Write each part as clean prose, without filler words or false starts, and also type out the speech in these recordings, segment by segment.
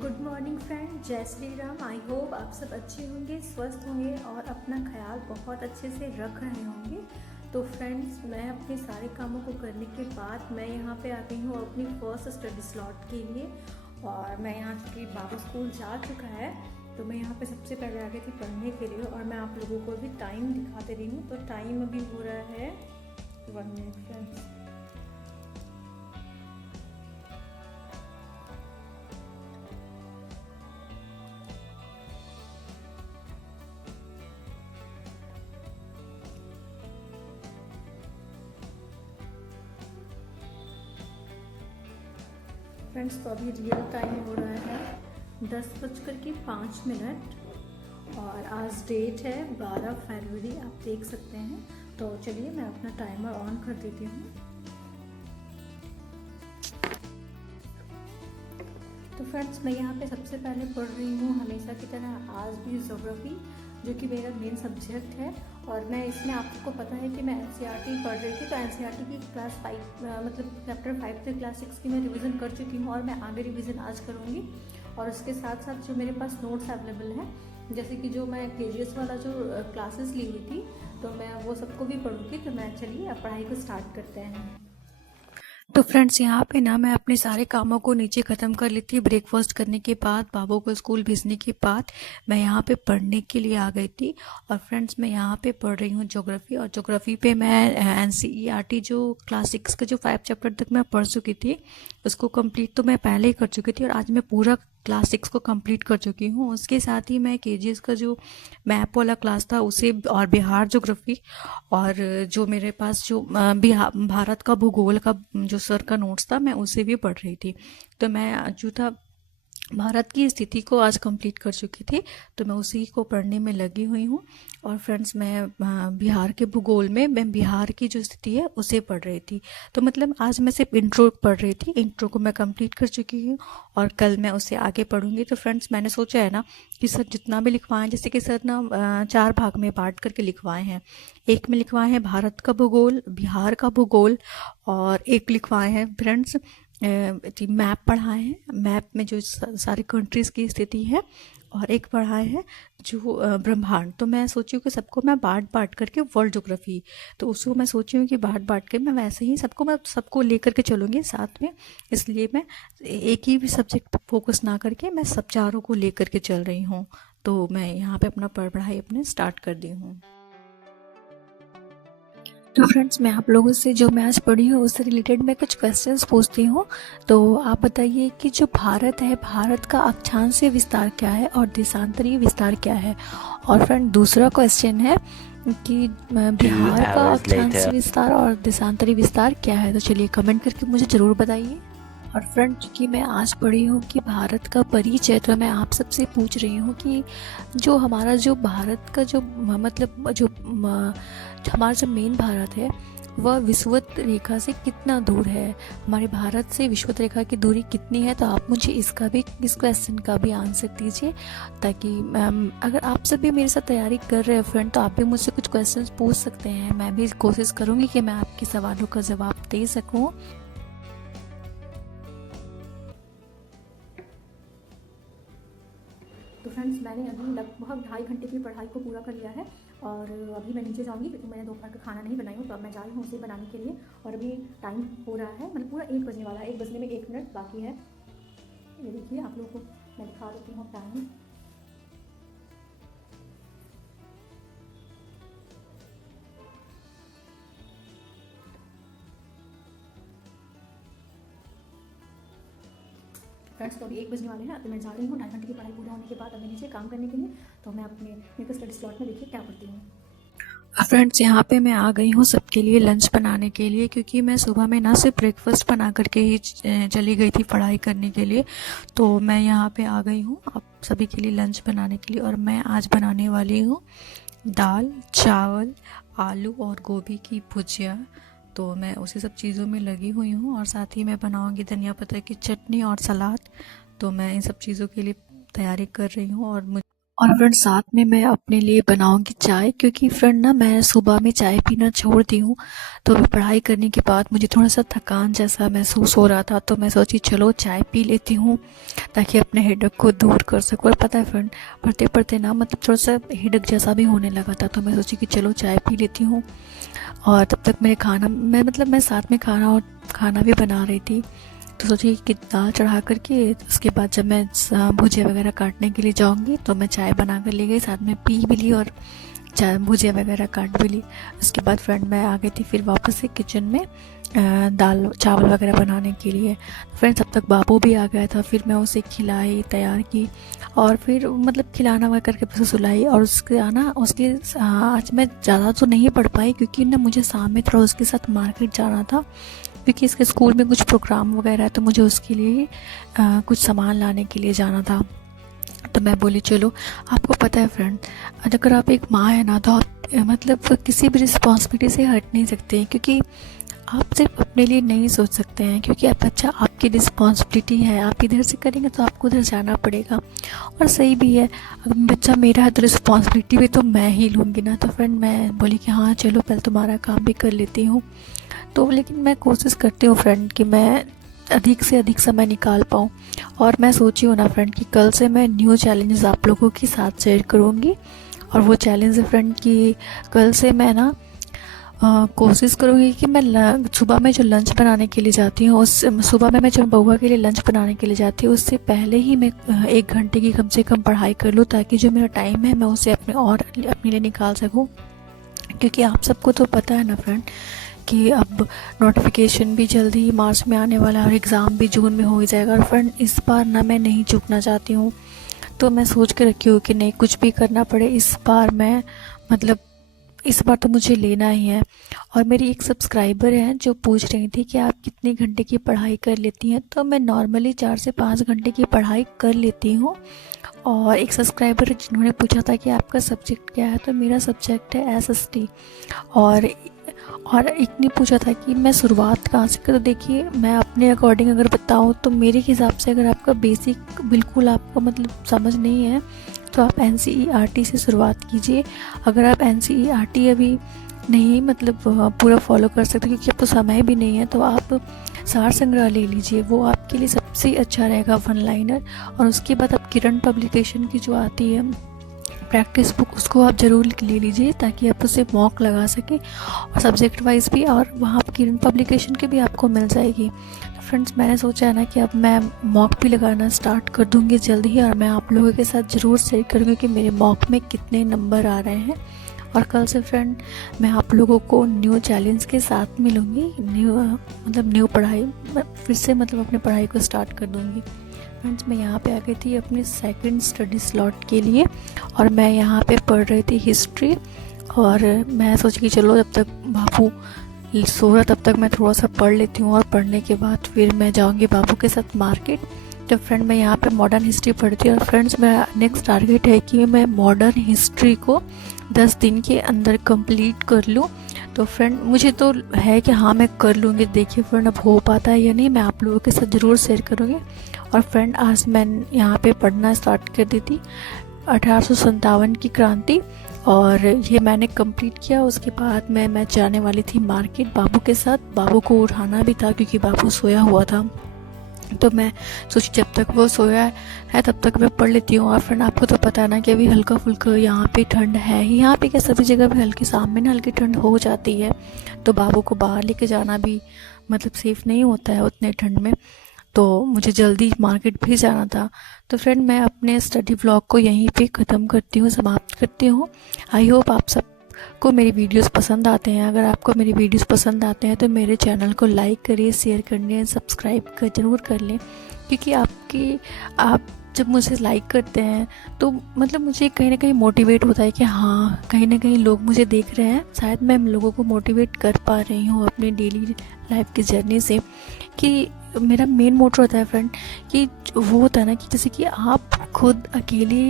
Good morning friend, जय Shri Ram. I hope आप सब अच्छे होंगे, स्वस्थ होंगे और अपना ख्याल बहुत अच्छे से रख रहे होंगे। तो फ्रेंड्स, मैं अपने सारे कामों को करने के बाद मैं यहाँ पे आ गई हूँ अपनी फर्स्ट स्टडी स्लॉट के लिए। और मैं यहाँ चूँकि बाबा स्कूल जा चुका है तो मैं यहाँ पे सबसे पहले आ गई थी पढ़ने के लिए। और मैं आप लोगों को भी टाइम दिखा दे रही हूँ। तो टाइम अभी हो रहा है 1 मिनट फ्रेंड्स। फ्रेंड्स, तो अभी रियल टाइम हो रहा है 10:05 और आज डेट है 12 फरवरी, आप देख सकते हैं। तो चलिए मैं अपना टाइमर ऑन कर देती हूँ। तो फ्रेंड्स, मैं यहाँ पे सबसे पहले पढ़ रही हूँ हमेशा की तरह आज भी ज्योग्राफी, जो कि मेरा मेन सब्जेक्ट है। और मैं इसमें, आपको पता है कि मैं एनसीईआरटी पढ़ रही थी, तो एनसीईआरटी की क्लास 5 मतलब चैप्टर 5 से क्लास 6 की मैं रिवीजन कर चुकी हूँ और मैं आगे रिवीजन आज करूँगी। और उसके साथ साथ जो मेरे पास नोट्स अवेलेबल हैं, जैसे कि जो मैं केजीएस वाला जो क्लासेस ली हुई थी, तो मैं वो सबको भी पढ़ूँगी। तो मैं चलिए अब पढ़ाई को स्टार्ट करते हैं। तो फ्रेंड्स, यहाँ पे ना मैं अपने सारे कामों को नीचे ख़त्म कर ली थी। ब्रेकफास्ट करने के बाद, बाबू को स्कूल भेजने के बाद मैं यहाँ पे पढ़ने के लिए आ गई थी। और फ्रेंड्स, मैं यहाँ पे पढ़ रही हूँ ज्योग्राफी। और ज्योग्राफी पे मैं एनसीईआरटी जो क्लास 6 का जो 5 चैप्टर तक मैं पढ़ चुकी थी, उसको कंप्लीट तो मैं पहले ही कर चुकी थी। और आज मैं पूरा क्लास 6 को कंप्लीट कर चुकी हूँ। उसके साथ ही मैं केजीएस का जो मैप वाला क्लास था उसे, और बिहार ज्योग्राफी, और जो मेरे पास जो बिहार भारत का भूगोल का जो सर का नोट्स था, मैं उसे भी पढ़ रही थी। तो मैं जो था भारत की स्थिति को आज कंप्लीट कर चुकी थी, तो मैं उसी को पढ़ने में लगी हुई हूँ। और फ्रेंड्स, मैं बिहार के भूगोल में मैं बिहार की जो स्थिति है उसे पढ़ रही थी। तो मतलब आज मैं सिर्फ इंट्रो पढ़ रही थी, इंट्रो को मैं कंप्लीट कर चुकी हूँ और कल मैं उसे आगे पढ़ूंगी। तो फ्रेंड्स, मैंने सोचा है ना कि सर जितना भी लिखवाएं, जैसे कि सर ना 4 भाग में बांट करके लिखवाए हैं। एक में लिखवाए हैं भारत का भूगोल, बिहार का भूगोल, और एक लिखवाए हैं फ्रेंड्स मैप पढ़ाए हैं, मैप में जो सारी कंट्रीज़ की स्थिति है, और एक पढ़ाए हैं जो ब्रह्मांड। तो मैं सोची हूँ कि सबको मैं बांट बांट करके वर्ल्ड ज्योग्राफी, तो उसको मैं सोची हूँ कि बांट बांट के मैं वैसे ही सबको लेकर के चलूँगी साथ में। इसलिए मैं एक ही भी सब्जेक्ट पर फोकस ना करके मैं सब चारों को लेकर के चल रही हूँ। तो मैं यहाँ पे अपना पढ़ाई अपने स्टार्ट कर दी हूँ। तो फ्रेंड्स, मैं आप लोगों से जो मैं आज पढ़ी हूँ उससे रिलेटेड मैं कुछ क्वेश्चंस पूछती हूँ। तो आप बताइए कि जो भारत है, भारत का अक्षांशीय विस्तार क्या है और देशांतरीय विस्तार क्या है। और फ्रेंड, दूसरा क्वेश्चन है कि बिहार का अक्षांशीय विस्तार और देशांतरीय विस्तार क्या है। तो चलिए कमेंट करके मुझे ज़रूर बताइए। और फ्रेंड, चूँकि मैं आज पढ़ी हूँ कि भारत का परिचय, तो मैं आप सबसे पूछ रही हूँ कि जो हमारा जो भारत का जो मतलब जो हमारा जो मेन भारत है, वह विषुवत रेखा से कितना दूर है, हमारे भारत से विषुवत रेखा की दूरी कितनी है। तो आप मुझे इस क्वेश्चन का भी आंसर दीजिए, ताकि अगर आप सब भी मेरे साथ तैयारी कर रहे हैं फ्रेंड, तो आप भी मुझसे कुछ क्वेश्चन पूछ सकते हैं। मैं भी कोशिश करूँगी कि मैं आपके सवालों का जवाब दे सकूँ। तो फ्रेंड्स, मैंने अभी लगभग 2.5 घंटे की पढ़ाई को पूरा कर लिया है और अभी मैं नीचे जाऊंगी, क्योंकि मैंने दोपहर का खाना नहीं बनाई हूँ। तो अब मैं जा रही हूँ उसे बनाने के लिए। और अभी टाइम हो रहा है, मतलब पूरा 1 बजने वाला है, 1 बजने में 1 मिनट बाकी है। ये देखिए, आप लोगों को मैं दिखा देती हूँ टाइम। फ्रेंड्स, तो अभी 1 बजने वाले हैं, तो मैं जा रही हूँ 2.5 घंटे की पढ़ाई पूरा होने के बाद अब मैं नीचे काम करने के लिए। तो मैं अपने मेरे स्टडी स्लॉट में देखिए क्या करती हूँ। फ्रेंड्स, यहाँ पे मैं आ गई हूँ सबके लिए लंच बनाने के लिए, क्योंकि मैं सुबह में ना सिर्फ ब्रेकफास्ट बना करके ही चली गई थी पढ़ाई करने के लिए। तो मैं यहाँ पे आ गई हूँ आप सभी के लिए लंच बनाने के लिए। और मैं आज बनाने वाली हूँ दाल, चावल, आलू और गोभी की भुजिया। तो मैं उसी सब चीज़ों में लगी हुई हूँ, और साथ ही मैं बनाऊँगी धनिया पत्ता की चटनी और सलाद। तो मैं इन सब चीज़ों के लिए तैयारी कर रही हूँ। और फ्रेंड साथ में मैं अपने लिए बनाऊंगी चाय, क्योंकि फ्रेंड ना मैं सुबह में चाय पीना छोड़ दी हूँ। तो अभी पढ़ाई करने के बाद मुझे थोड़ा सा थकान जैसा महसूस हो रहा था, तो मैं सोची चलो चाय पी लेती हूँ ताकि अपने हेडेक को दूर कर सकूँ। और पता है फ्रेंड, पढ़ते पढ़ते ना मतलब थोड़ा सा हेडेक जैसा भी होने लगा था, तो मैं सोची कि चलो चाय पी लेती हूँ। और तब तक मैं साथ में खाना भी बना रही थी। तो सोची कि दाल चढ़ा करके उसके बाद जब मैं भुजिया वगैरह काटने के लिए जाऊंगी तो मैं चाय बना कर ले गई, साथ में पी भी ली और चाय भुजिया वगैरह काट भी ली। उसके बाद फ्रेंड मैं आ गई थी फिर वापस से किचन में दाल चावल वगैरह बनाने के लिए। फ्रेंड तब तक बाबू भी आ गया था, फिर मैं उसे खिलाई तैयार की और फिर मतलब खिलाना वगैरह करके फिर सुलाई। और उसके आज मैं ज़्यादा तो नहीं पढ़ पाई, क्योंकि ना मुझे शाम में थोड़ा उसके साथ मार्केट जाना था, क्योंकि इसके स्कूल में कुछ प्रोग्राम वगैरह है, तो मुझे उसके लिए कुछ सामान लाने के लिए जाना था। तो मैं बोली चलो। आपको पता है फ्रेंड, अगर आप एक माँ है ना तो आप मतलब किसी भी रिस्पॉन्सिबिलिटी से हट नहीं सकते हैं, क्योंकि आप सिर्फ अपने लिए नहीं सोच सकते हैं, क्योंकि अब बच्चा आपकी रिस्पॉन्सिबिलिटी है। आप इधर से करेंगे तो आपको उधर जाना पड़ेगा। और सही भी है, अगर बच्चा मेरा है तो रिस्पॉन्सिबिलिटी भी तो मैं ही लूँगी ना। तो फ्रेंड मैं बोली कि हाँ चलो पहले तुम्हारा काम भी कर लेती हूँ। तो लेकिन मैं कोशिश करती हूँ फ्रेंड कि मैं अधिक से अधिक समय निकाल पाऊँ। और मैं सोची हूँ ना फ्रेंड कि कल से मैं न्यू चैलेंजेस आप लोगों के साथ शेयर करूँगी। और वो चैलेंज है फ्रेंड कि कल से मैं ना कोशिश करूँगी कि मैं सुबह में जो लंच बनाने के लिए जाती हूँ सुबह में मैं जो बउआ के लिए लंच बनाने के लिए जाती हूँ उससे पहले ही मैं 1 घंटे की कम से कम पढ़ाई कर लूँ, ताकि जो मेरा टाइम है मैं उसे अपने लिए निकाल सकूँ। क्योंकि आप सबको तो पता है ना फ्रेंड कि अब नोटिफिकेशन भी जल्दी ही मार्च में आने वाला है और एग्ज़ाम भी जून में हो ही जाएगा। और फ्रेंड इस बार ना मैं नहीं चूकना चाहती हूँ, तो मैं सोच के रखी हूँ कि नहीं कुछ भी करना पड़े इस बार तो मुझे लेना ही है। और मेरी एक सब्सक्राइबर है जो पूछ रही थी कि आप कितने घंटे की पढ़ाई कर लेती हैं, तो मैं नॉर्मली 4 से 5 घंटे की पढ़ाई कर लेती हूँ। और एक सब्सक्राइबर जिन्होंने पूछा था कि आपका सब्जेक्ट क्या है, तो मेरा सब्जेक्ट है SST। और एक ने पूछा था कि मैं शुरुआत कहाँ से करूँ। तो देखिए मैं अपने अकॉर्डिंग अगर बताऊँ तो मेरे हिसाब से अगर आपका बेसिक बिल्कुल आपका मतलब समझ नहीं है तो आप NCERT से शुरुआत कीजिए। अगर आप NCERT अभी नहीं मतलब पूरा फॉलो कर सकते क्योंकि अब तो समय भी नहीं है, तो आप सार संग्रह ले लीजिए, वो आपके लिए सबसे अच्छा रहेगा, 1 लाइनर। और उसके बाद आप किरण पब्लिकेशन की जो आती है प्रैक्टिस बुक, उसको आप ज़रूर ले लीजिए ताकि आप उसे मॉक लगा सके और सब्जेक्ट वाइज भी, और वहाँ पर किरण पब्लिकेशन की भी आपको मिल जाएगी। तो फ्रेंड्स मैंने सोचा है ना कि अब मैं मॉक भी लगाना स्टार्ट कर दूँगी जल्द ही, और मैं आप लोगों के साथ ज़रूर शेयर करूँगी कि मेरे मॉक में कितने नंबर आ रहे हैं। और कल से फ्रेंड मैं आप लोगों को न्यू चैलेंज के साथ मिलूँगी, न्यू पढ़ाई फिर से अपने पढ़ाई को स्टार्ट कर दूँगी। फ्रेंड्स मैं यहाँ पे आ गई थी अपने सेकंड स्टडी स्लॉट के लिए, और मैं यहाँ पे पढ़ रही थी हिस्ट्री। और मैं सोची कि चलो जब तक बाबू सो रहा तब तक मैं थोड़ा सा पढ़ लेती हूँ, और पढ़ने के बाद फिर मैं जाऊँगी बाबू के साथ मार्केट। तो फ्रेंड मैं यहाँ पे मॉडर्न हिस्ट्री पढ़ती हूँ, और फ्रेंड्स मेरा नेक्स्ट टारगेट है कि मैं मॉडर्न हिस्ट्री को 10 दिन के अंदर कंप्लीट कर लूँ। तो फ्रेंड मुझे तो है कि हाँ मैं कर लूँगी, देखिए फ्रेंड अब हो पाता है या नहीं, मैं आप लोगों के साथ ज़रूर शेयर करूँगी। और फ्रेंड आज मैं यहाँ पे पढ़ना स्टार्ट कर दी थी 1857 की क्रांति, और ये मैंने कंप्लीट किया। उसके बाद मैं जाने वाली थी मार्केट बाबू के साथ, बाबू को उठाना भी था क्योंकि बाबू सोया हुआ था। तो मैं सोची जब तक वो सोया है तब तक मैं पढ़ लेती हूँ। और फ्रेंड आपको तो पता है ना कि अभी हल्का फुल्का यहाँ पे ठंड है ही, यहाँ पे क्या सभी जगह भी हल्की शाम में ना हल्की ठंड हो जाती है, तो बाबू को बाहर लेके जाना भी सेफ़ नहीं होता है उतने ठंड में, तो मुझे जल्दी मार्केट भी जाना था। तो फ्रेंड मैं अपने स्टडी व्लॉग को यहीं पे ख़त्म करती हूँ, समाप्त करती हूँ। आई होप आप सब को मेरी वीडियोस पसंद आते हैं। अगर आपको मेरी वीडियोस पसंद आते हैं तो मेरे चैनल को लाइक करिए, शेयर करिए, सब्सक्राइब ज़रूर कर लें, क्योंकि आप जब मुझे लाइक करते हैं तो मुझे कहीं ना कहीं मोटिवेट होता है कि हाँ कहीं ना कहीं लोग मुझे देख रहे हैं, शायद मैं लोगों को मोटिवेट कर पा रही हूँ अपने डेली लाइफ की जर्नी से। कि मेरा मेन मोटो होता है फ्रेंड कि वो होता है ना कि जैसे कि आप खुद अकेले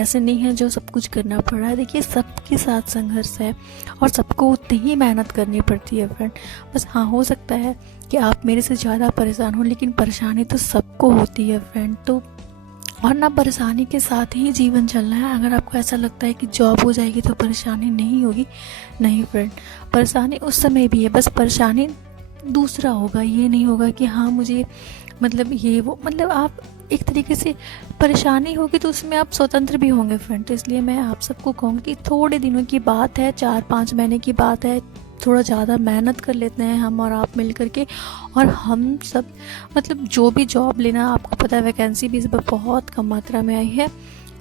ऐसे नहीं है जो सब कुछ करना पड़ रहा है। देखिए सबके साथ संघर्ष है और सबको उतनी ही मेहनत करनी पड़ती है फ्रेंड। बस हाँ हो सकता है कि आप मेरे से ज़्यादा परेशान हो, लेकिन परेशानी तो सबको होती है फ्रेंड। तो और ना परेशानी के साथ ही जीवन चलना है। अगर आपको ऐसा लगता है कि जॉब हो जाएगी तो परेशानी नहीं होगी, नहीं फ्रेंड, परेशानी उस समय भी है, बस परेशानी दूसरा होगा। ये नहीं होगा कि हाँ मुझे मतलब ये वो, मतलब आप एक तरीके से परेशानी होगी तो उसमें आप स्वतंत्र भी होंगे फ्रेंड। तो इसलिए मैं आप सबको कहूँगी कि थोड़े दिनों की बात है, 4-5 महीने की बात है, थोड़ा ज़्यादा मेहनत कर लेते हैं हम और आप मिल करके। और हम सब मतलब जो भी जॉब लेना, आपको पता है वैकेंसी भी इस बार बहुत कम मात्रा में आई है,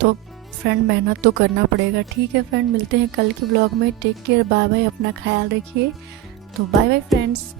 तो फ्रेंड मेहनत तो करना पड़ेगा। ठीक है फ्रेंड, मिलते हैं कल के व्लॉग में। टेक केयर, बाय बाय, अपना ख्याल रखिए। तो बाय बाय फ्रेंड्स।